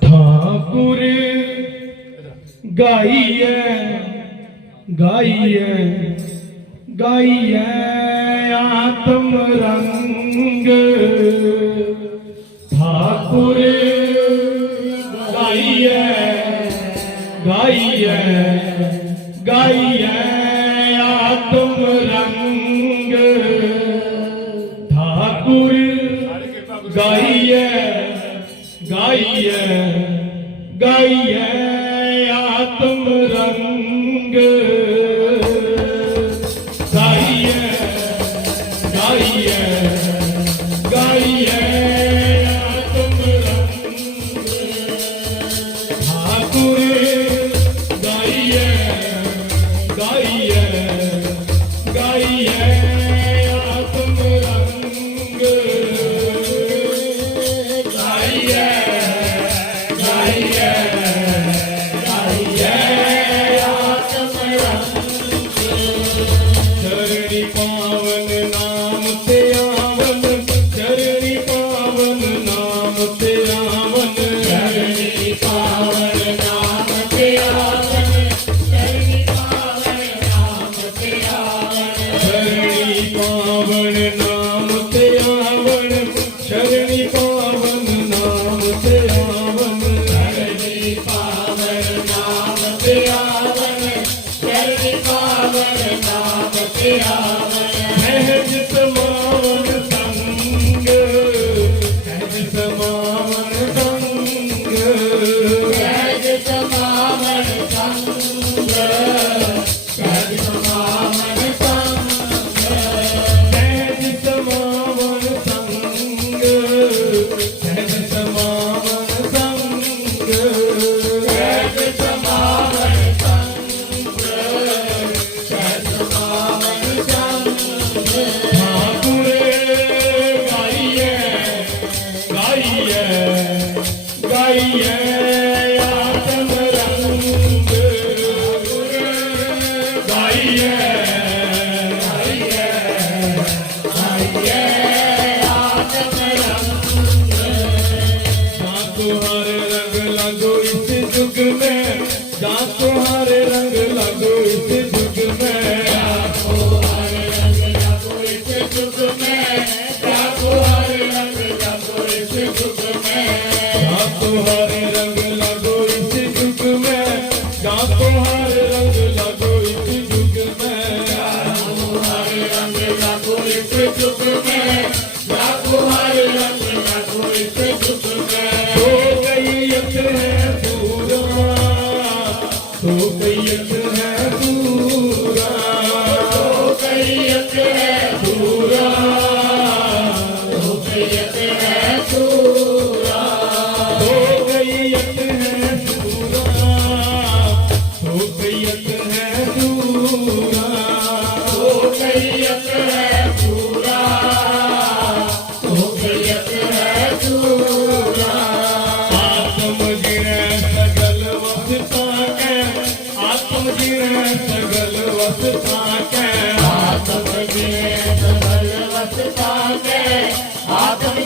ਠਾਕੁਰ ਗਾਈਐ ਗਾਈਐ ਗਾਈਐ ਆਤਮ ਰੰਗ ਠਾਕੁਰ ਗਾਈਐ ਗਾਈਐ ਗਾਈ Bahia. कैयत है पूरा तो कैयत है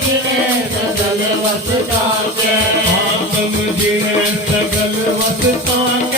ਸਗਲ ਵਸ ਤਾਂ ਕੇ ਆਤਮ ਜਿਨੇ ਸਗਲ ਵਸਤਾਂ ਕੇ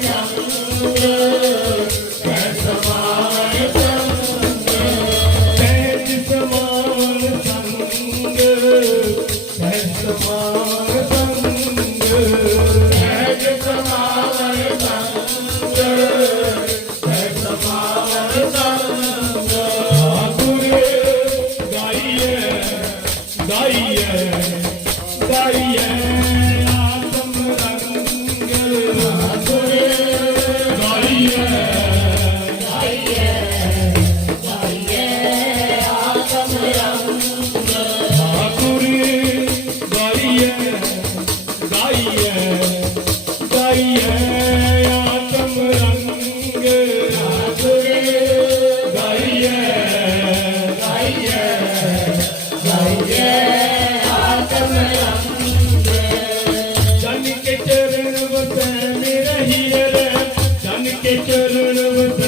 Thank Thank you.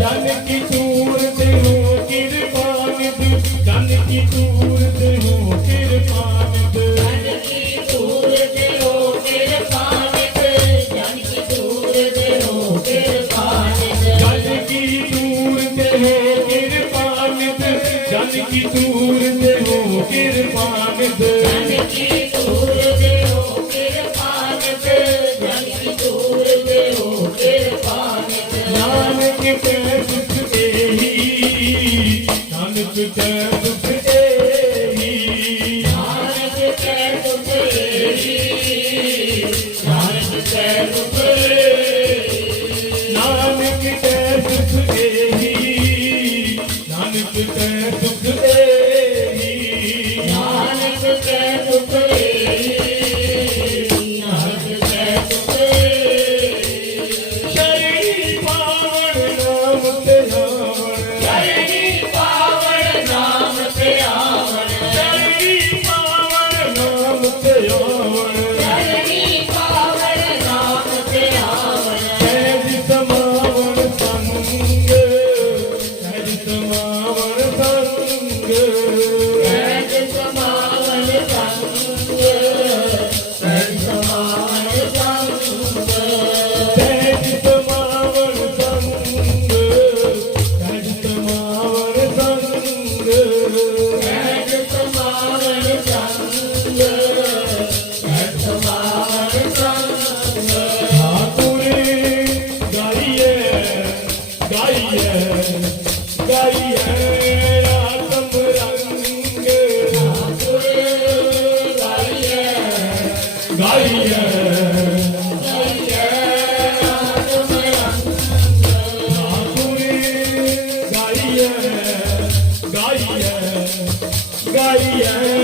ਜਨ ਕੀ ਦੂਰ ਤੇ ਹੋ ਕਿਰਪਾ ਨਿਦ ਜਨ ਕੀ Ay.